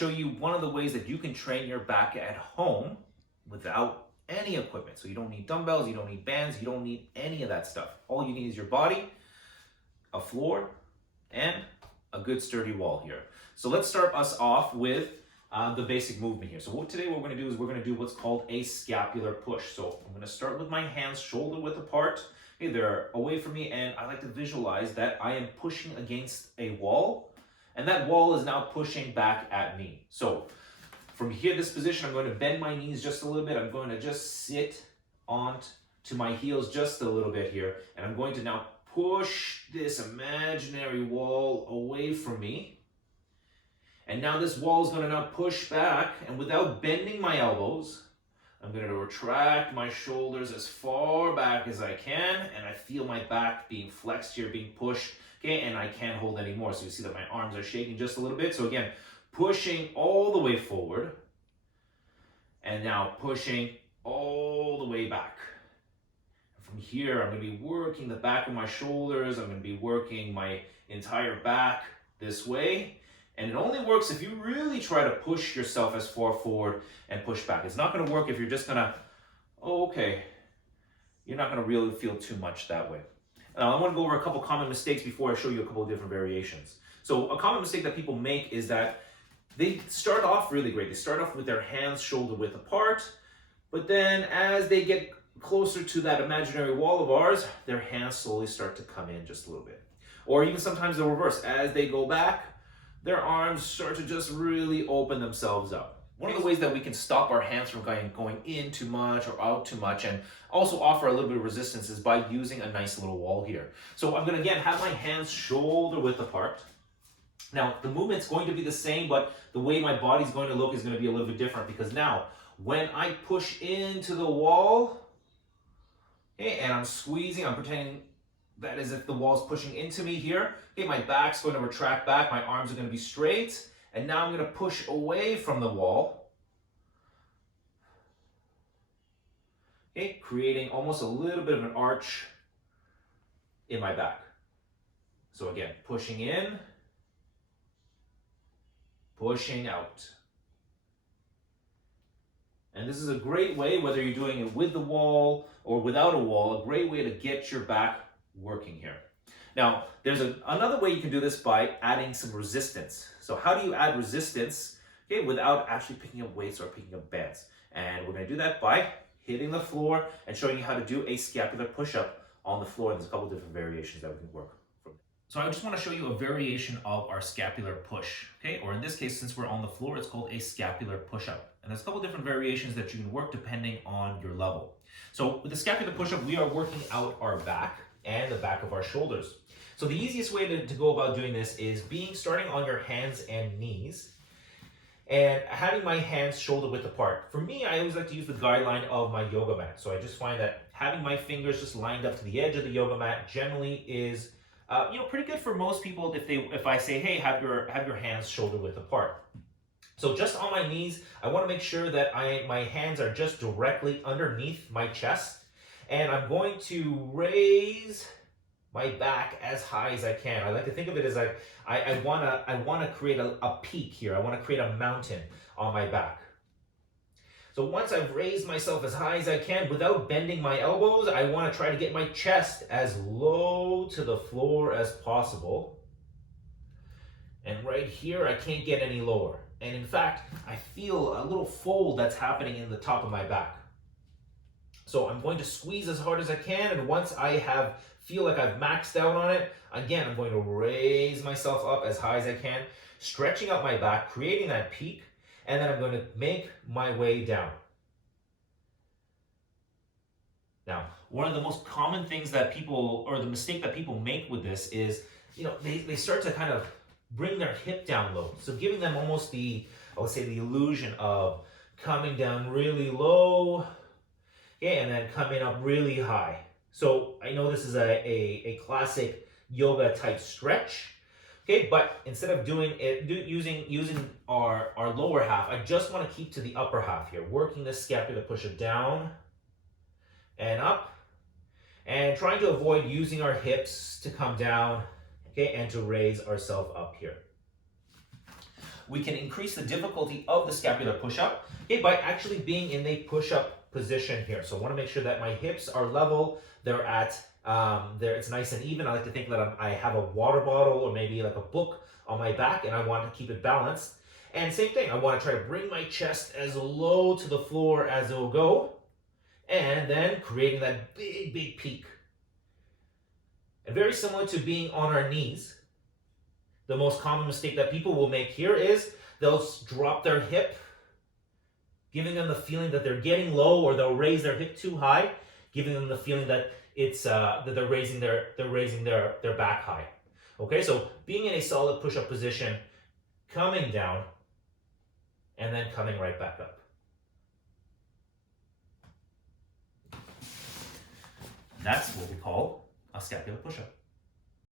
show you one of the ways that you can train your back at home without any equipment. So you don't need dumbbells, you don't need bands, you don't need any of that stuff. All you need is your body, a floor, and a good sturdy wall here. So let's start us off with the basic movement here. So today what we're going to do is we're going to do what's called a scapular push. So I'm going to start with my hands shoulder width apart. Okay, they're away from me, and I like to visualize that I am pushing against a wall, and that wall is now pushing back at me. So from here, this position, I'm going to bend my knees just a little bit. I'm going to just sit onto my heels just a little bit here, and I'm going to now push this imaginary wall away from me. And now this wall is going to now push back, and without bending my elbows, I'm going to retract my shoulders as far back as I can, and I feel my back being flexed here, being pushed, okay, and I can't hold anymore. So you see that my arms are shaking just a little bit. So again, pushing all the way forward, and now pushing all the way back. From here, I'm going to be working the back of my shoulders. I'm going to be working my entire back this way. And it only works if you really try to push yourself as far forward and push back. It's not going to work if you're just going to, oh, okay. You're not going to really feel too much that way. Now, I want to go over a couple common mistakes before I show you a couple of different variations. So a common mistake that people make is that they start off really great. They start off with their hands shoulder width apart, but then as they get closer to that imaginary wall of ours, their hands slowly start to come in just a little bit. Or even sometimes the reverse. As they go back, their arms start to just really open themselves up. One of the ways that we can stop our hands from going in too much or out too much, and also offer a little bit of resistance, is by using a nice little wall here. So I'm going to again have my hands shoulder width apart. Now the movement's going to be the same, but the way my body's going to look is going to be a little bit different, because now when I push into the wall, okay, and I'm squeezing, I'm pretending that as if the wall's pushing into me here. Okay, my back's going to retract back, my arms are going to be straight, and now I'm going to push away from the wall. Okay, creating almost a little bit of an arch in my back. So again, pushing in, pushing out. And this is a great way, whether you're doing it with the wall or without a wall, a great way to get your back working here. Now, there's another way you can do this by adding some resistance. So how do you add resistance, okay, without actually picking up weights or picking up bands? And we're going to do that by hitting the floor and showing you how to do a scapular push-up on the floor. And there's a couple different variations that we can work from. So I just want to show you a variation of our scapular push, okay? Or in this case, since we're on the floor, it's called a scapular push-up. And there's a couple different variations that you can work depending on your level. So with the scapular push-up, we are working out our back and the back of our shoulders. So the easiest way to go about doing this is starting on your hands and knees and having my hands shoulder width apart. For me, I always like to use the guideline of my yoga mat. So I just find that having my fingers just lined up to the edge of the yoga mat generally is pretty good for most people if I say, hey, have your hands shoulder width apart. So just on my knees, I want to make sure that my hands are just directly underneath my chest. And I'm going to raise my back as high as I can. I like to think of it as I want to create a peak here. I want to create a mountain on my back. So once I've raised myself as high as I can without bending my elbows, I want to try to get my chest as low to the floor as possible. And right here, I can't get any lower. And in fact, I feel a little fold that's happening in the top of my back. So I'm going to squeeze as hard as I can, and once I feel like I've maxed out on it, again, I'm going to raise myself up as high as I can, stretching out my back, creating that peak, and then I'm going to make my way down. Now, one of the most common things that the mistake that people make with this is, they start to kind of bring their hip down low. So giving them almost the illusion of coming down really low, okay, and then coming up really high. So I know this is a classic yoga type stretch, okay, but instead of doing it, using our lower half, I just want to keep to the upper half here, working the scapular push-up down and up, and trying to avoid using our hips to come down, okay, and to raise ourselves up here. we can increase the difficulty of the scapular push-up, okay, by actually being in a push-up position here. So I want to make sure that my hips are level. They're at, it's nice and even. I like to think that I have a water bottle or maybe like a book on my back, and I want to keep it balanced. And same thing, I want to try to bring my chest as low to the floor as it will go, and then creating that big, big peak. And very similar to being on our knees, the most common mistake that people will make here is they'll drop their hip, giving them the feeling that they're getting low, or they'll raise their hip too high, giving them the feeling that it's that they're raising their back high. Okay, so being in a solid push-up position, coming down, and then coming right back up. That's what we call a scapular push-up.